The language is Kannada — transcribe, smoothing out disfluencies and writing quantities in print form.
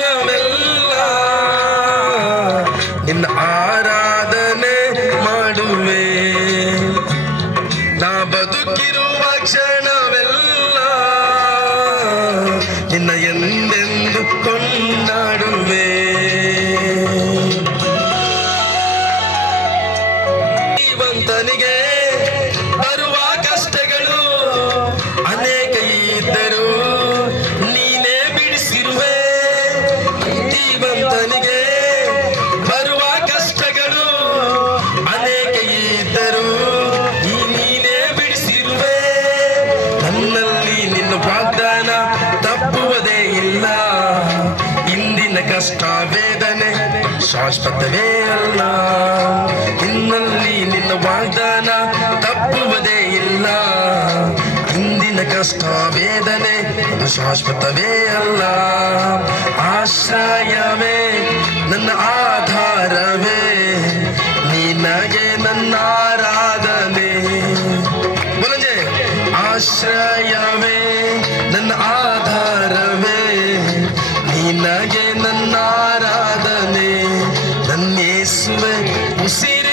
ಕ್ಷಣವೆಲ್ಲ ನಿನ್ನ ಆರಾಧನೆ ಮಾಡುವೆ. ನಾ ಬದುಕಿರುವ ಕ್ಷಣವೆಲ್ಲ ನಿನ್ನ ಎಂದೆಂದು ಕೊಂಡಾಡುವೆ. ಜೀವಂತನಿಗೆ ಬರುವ ಕಷ್ಟಗಳು ಅನೇಕ ಇದ್ದರು ನೀನೇ ಬಿಡಿಸಿರುವೆ. ಜೀವಂತನಿಗೆ ಬರುವ ಕಷ್ಟಗಳು ಅನೇಕ ಇದ್ದರು ನೀನೇ ಬಿಡಿಸಿರುವೆ. ನನ್ನಲ್ಲಿ ನಿನ್ನ ವಾಗ್ದಾನ ತಪ್ಪುವುದೇ ಇಲ್ಲ. ಇಂದಿನ ಕಷ್ಟ ವೇದನೆ ಶಾಶ್ವತವೇ ಅಲ್ಲ. ನಿನ್ನಲ್ಲಿ ನಿನ್ನ ವಾಗ್ದಾನ ತಪ್ಪುವುದೇ ಇಲ್ಲ. ಇಂದಿನ ಕಷ್ಟ ವೇದನೆ ಶಾಶ್ವತವೇ ಅಲ್ಲ. ಆಶ್ರಯವೇ ನನ್ನ ಆಧಾರವೇ ನಿನಗೆ ನನ್ನ ಆರಾಧನೆ. ಬಲಂಜೆ ಆಶ್ರಯವೇ ನನ್ನ ಆಧಾರವೇ ನಿನಗೆ ನನ್ನ ಆರಾಧನೆ. ನನ್ನ ಯೇಸುವೆ ಉಸಿರೇ